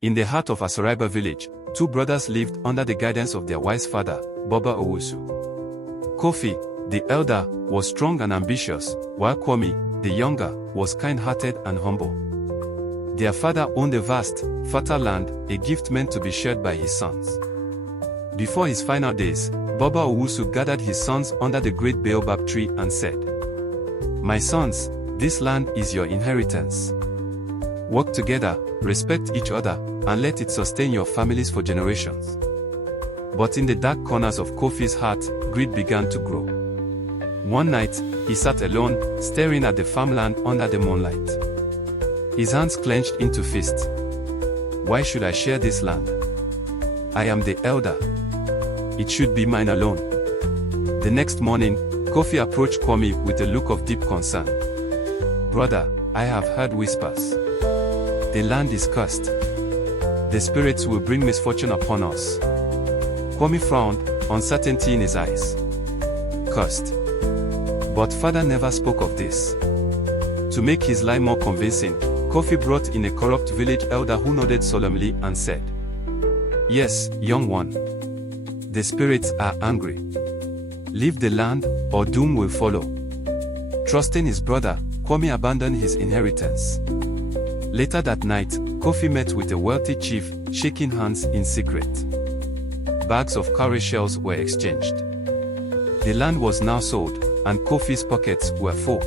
In the heart of Asoriba village, two brothers lived under the guidance of their wise father, Baba Owusu. Kofi, the elder, was strong and ambitious, while Kwame, the younger, was kind-hearted and humble. Their father owned a vast, fertile land, a gift meant to be shared by his sons. Before his final days, Baba Owusu gathered his sons under the great baobab tree and said, "My sons, this land is your inheritance. Work together, respect each other, and let it sustain your families for generations." But in the dark corners of Kofi's heart, greed began to grow. One night, he sat alone, staring at the farmland under the moonlight. His hands clenched into fists. "Why should I share this land? I am the elder. It should be mine alone." The next morning, Kofi approached Kwame with a look of deep concern. "Brother, I have heard whispers. The land is cursed. The spirits will bring misfortune upon us." Kwame frowned, uncertainty in his eyes. "Cursed? But father never spoke of this." To make his lie more convincing, Kofi brought in a corrupt village elder who nodded solemnly and said, "Yes, young one. The spirits are angry. Leave the land, or doom will follow." Trusting his brother, Kwame abandoned his inheritance. Later that night, Kofi met with a wealthy chief, shaking hands in secret. Bags of cowrie shells were exchanged. The land was now sold, and Kofi's pockets were full.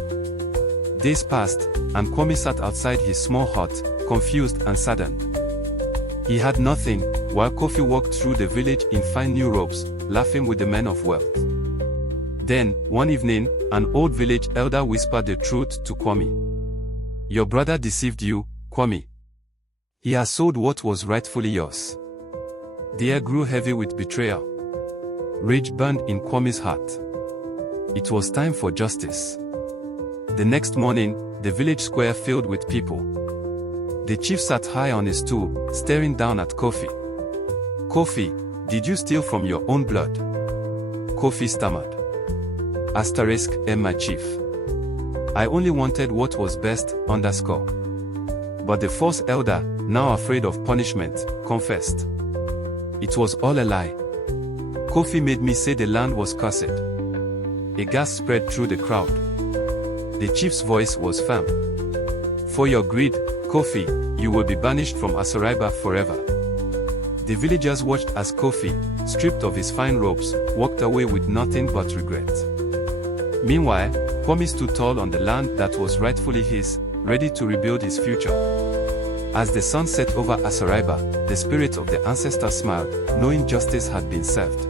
Days passed, and Kwame sat outside his small hut, confused and saddened. He had nothing, while Kofi walked through the village in fine new robes, laughing with the men of wealth. Then, one evening, an old village elder whispered the truth to Kwame. "Your brother deceived you, Kwame. He has sold what was rightfully yours." The air grew heavy with betrayal. Rage burned in Kwame's heart. It was time for justice. The next morning, the village square filled with people. The chief sat high on a stool, staring down at Kofi. "Kofi, did you steal from your own blood?" Kofi stammered. "My chief. I only wanted what was best, underscore." But the false elder, now afraid of punishment, confessed. "It was all a lie. Kofi made me say the land was cursed." A gasp spread through the crowd. The chief's voice was firm. "For your greed, Kofi, you will be banished from Asoriba forever." The villagers watched as Kofi, stripped of his fine robes, walked away with nothing but regret. Meanwhile, Kwame stood tall on the land that was rightfully his, ready to rebuild his future. As the sun set over Asoriba, the spirit of the ancestors smiled, knowing justice had been served.